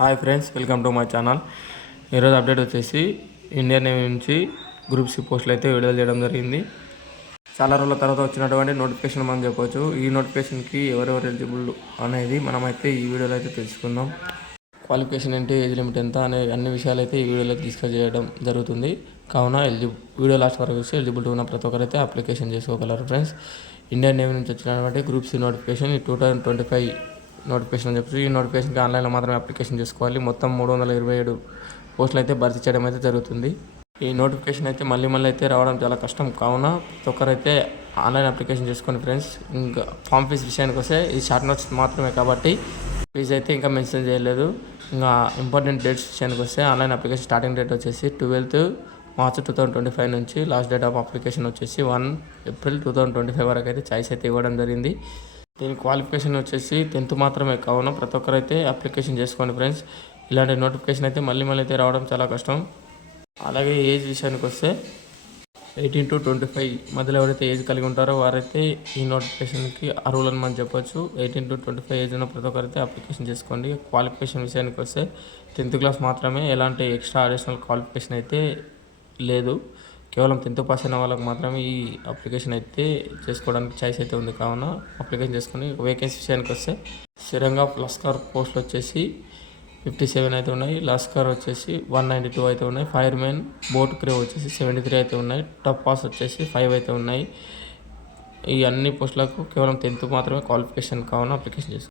Hi friends, welcome to my channel. ఈరోజు update వచ్చేసి Indian navy నుంచి గ్రూప్ సి పోస్టులు అయితే విడుదల చేయడం జరిగింది. చాలా రోజుల తర్వాత వచ్చినటువంటి నోటిఫికేషన్ మనం చెప్పవచ్చు. ఈ నోటిఫికేషన్కి ఎవరెవరు ఎలిజిబుల్ అనేది మనమైతే ఈ వీడియోలో అయితే తెలుసుకుందాం. క్వాలిఫికేషన్ ఏంటి, ఏజ్ లిమిట్ ఎంత అనే అన్ని విషయాలు అయితే ఈ వీడియోలో డిస్కస్ చేయడం జరుగుతుంది. కావున వీడియో లాస్ట్ వరకు చూసి ఎలిజిబిలిటీ ఉన్న ప్రతి ఒక్కరైతే అప్లికేషన్ చేసుకోగలరు. ఫ్రెండ్స్, ఇండియన్ నేవీ నుంచి వచ్చినటువంటి గ్రూప్ సి నోటిఫికేషన్ 2025 నోటిఫికేషన్ అని చెప్పి ఈ నోటిఫికేషన్కి ఆన్లైన్లో మాత్రమే అప్లికేషన్ చేసుకోవాలి. మొత్తం 327 పోస్టులు అయితే భర్తీ చేయడం అయితే జరుగుతుంది. ఈ నోటిఫికేషన్ అయితే మళ్ళీ అయితే రావడం చాలా కష్టం. కావున ప్రతి ఒక్కరైతే ఆన్లైన్ అప్లికేషన్ చేసుకోండి ఫ్రెండ్స్. ఇంకా ఫామ్ ఫీజ్ విషయానికి వస్తే ఈ షార్ట్ నోట్స్ మాత్రమే కాబట్టి ఫీజు అయితే ఇంకా మెన్షన్ చేయలేదు. ఇంకా ఇంపార్టెంట్ డేట్స్ విషయానికి వస్తే ఆన్లైన్ అప్లికేషన్ స్టార్టింగ్ డేట్ వచ్చేసి 12 మార్చ్ 2025 నుంచి, లాస్ట్ డేట్ ఆఫ్ అప్లికేషన్ వచ్చేసి 1 ఏప్రిల్ 2025 వరకు అయితే ఛాయిస్ అయితే ఇవ్వడం జరిగింది. దీని క్వాలిఫికేషన్ వచ్చేసి 10th మాత్రమే. కావున ప్రతి ఒక్కరైతే అప్లికేషన్ చేసుకోండి ఫ్రెండ్స్. ఇలాంటి నోటిఫికేషన్ అయితే మళ్ళీ అయితే రావడం చాలా కష్టం. అలాగే ఏజ్ విషయానికి వస్తే 18 to 25 మధ్యలో ఎవరైతే ఏజ్ కలిగి ఉంటారో వారైతే ఈ నోటిఫికేషన్కి అర్హులని మనం చెప్పొచ్చు. 18 to 25 ఏజ్ ఉన్న ప్రతి ఒక్కరైతే అప్లికేషన్ చేసుకోండి. క్వాలిఫికేషన్ విషయానికి వస్తే 10th క్లాస్ మాత్రమే, ఎలాంటి ఎక్స్ట్రా అడిషనల్ క్వాలిఫికేషన్ అయితే లేదు. కేవలం 10th పాస్ అయిన వాళ్ళకి మాత్రమే ఈ అప్లికేషన్ అయితే చేసుకోవడానికి ఛాయిస్ అయితే ఉంది. కావున అప్లికేషన్ చేసుకుని వేకెన్సీ విషయానికి వస్తే స్థిరంగా లస్కర్ పోస్టులు వచ్చేసి 57 అయితే ఉన్నాయి. లస్కర్ వచ్చేసి 192 అయితే ఉన్నాయి. ఫైర్మెన్, బోట్ క్రూ వచ్చేసి 73 అయితే ఉన్నాయి. టాప్ పాస్ వచ్చేసి 5 అయితే ఉన్నాయి. ఈ అన్ని పోస్టులకు కేవలం 10th మాత్రమే క్వాలిఫికేషన్. కావున అప్లికేషన్ చేసుకోండి.